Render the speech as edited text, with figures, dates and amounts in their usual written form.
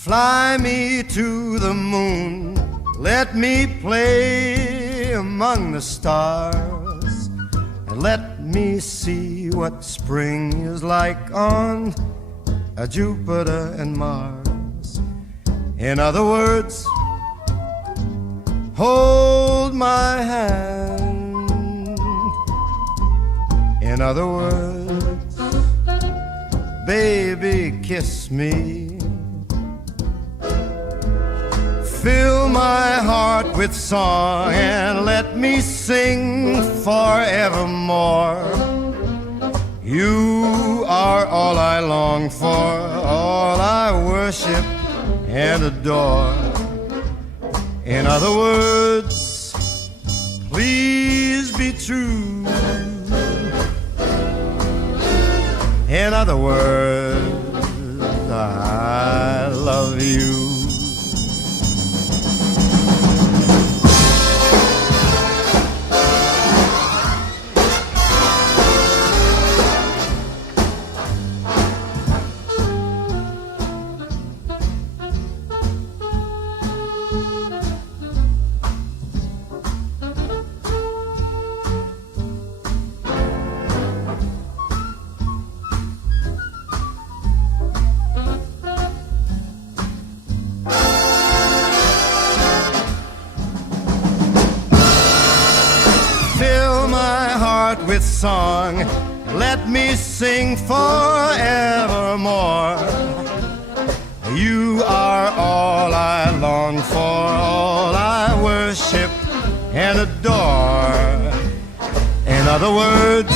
Fly me to the moon, let me play among the stars, and let me see what spring is like on Jupiter and Mars. In other words, hold my hand. In other words, baby, kiss me. Fill my heart with song and let me sing forevermore. You are all I long for, all I worship and adore. In other words, please be true. In other words, I love you. With song, let me sing forevermore. You are all I long for, all I worship and adore. In other words,